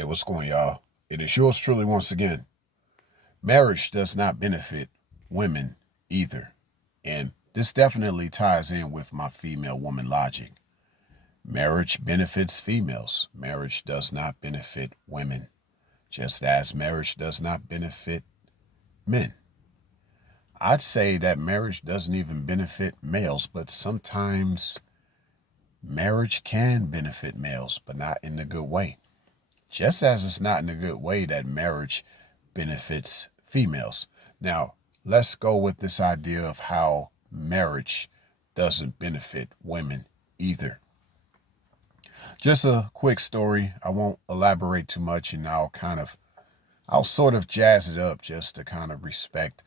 Hey, what's going, y'all? It is yours truly once again. Marriage does not benefit women either. And this definitely ties in with my female woman logic. Marriage benefits females. Marriage does not benefit women, just as marriage does not benefit men. I'd say that marriage doesn't even benefit males, but sometimes marriage can benefit males, but not in a good way. Just as it's not in a good way that marriage benefits females. Now, let's go with this idea of how marriage doesn't benefit women either. Just a quick story. I won't elaborate too much, and I'll sort of jazz it up just to kind of respect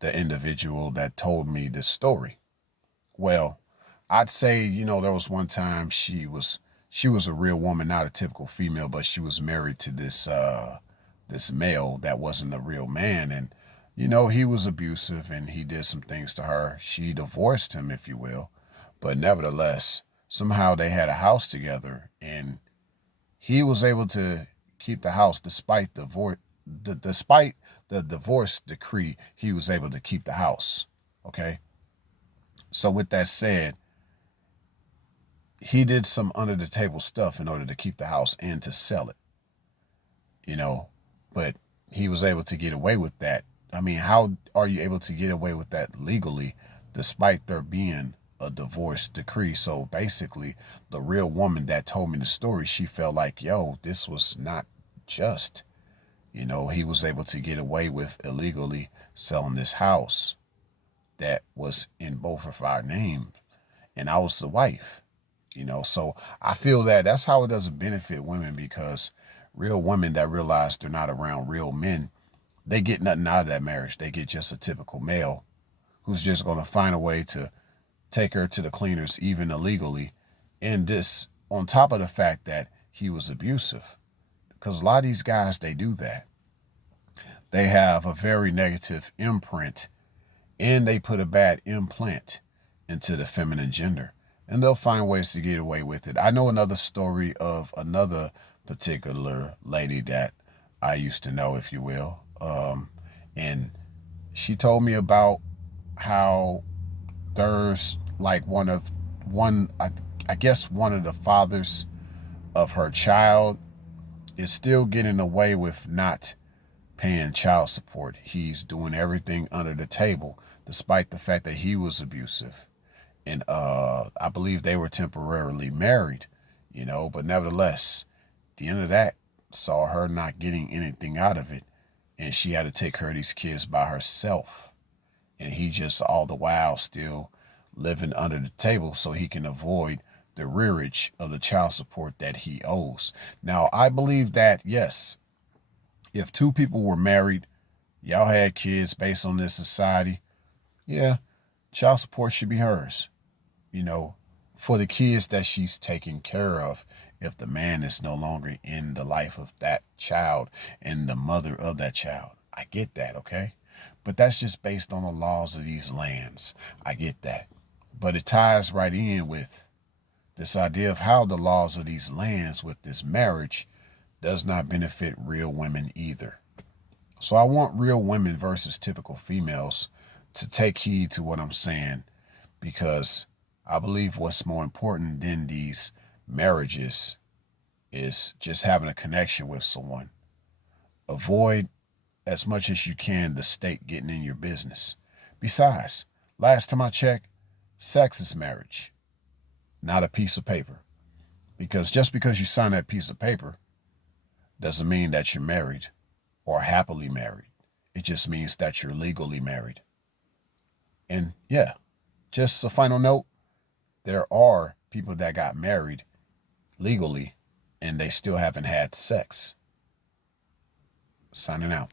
the individual that told me this story. Well, I'd say, there was one time she was a real woman, not a typical female, but she was married to this male that wasn't a real man. And, he was abusive and he did some things to her. She divorced him, if you will. But nevertheless, somehow they had a house together and he was able to keep the house despite the divorce decree. He was able to keep the house. Okay. So with that said, he did some under the table stuff in order to keep the house and to sell it, but he was able to get away with that. I mean, how are you able to get away with that legally despite there being a divorce decree? So basically, the real woman that told me the story, she felt like, yo, this was not just. He was able to get away with illegally selling this house that was in both of our names, and I was the wife. So I feel that that's how it doesn't benefit women, because real women that realize they're not around real men, they get nothing out of that marriage. They get just a typical male who's just going to find a way to take her to the cleaners, even illegally. And this on top of the fact that he was abusive, because a lot of these guys, they do that. They have a very negative imprint and they put a bad implant into the feminine gender, and they'll find ways to get away with it. I know another story of another particular lady that I used to know, if you will. And she told me about how there's like I guess one of the fathers of her child is still getting away with not paying child support. He's doing everything under the table, despite the fact that he was abusive. And I believe they were temporarily married, but nevertheless, the end of that saw her not getting anything out of it. And she had to take care of these kids by herself. And he just all the while still living under the table so he can avoid the rearage of the child support that he owes. Now, I believe that, yes, if two people were married, y'all had kids based on this society, yeah, child support should be hers, for the kids that she's taking care of, if the man is no longer in the life of that child and the mother of that child. I get that, okay? But that's just based on the laws of these lands. I get that. But it ties right in with this idea of how the laws of these lands with this marriage does not benefit real women either. So I want real women versus typical females to take heed to what I'm saying, because I believe what's more important than these marriages is just having a connection with someone. Avoid as much as you can the state getting in your business. Besides, last time I checked, sex is marriage, not a piece of paper. Because just because you sign that piece of paper doesn't mean that you're married or happily married. It just means that you're legally married. And yeah, just a final note, there are people that got married legally and they still haven't had sex. Signing out.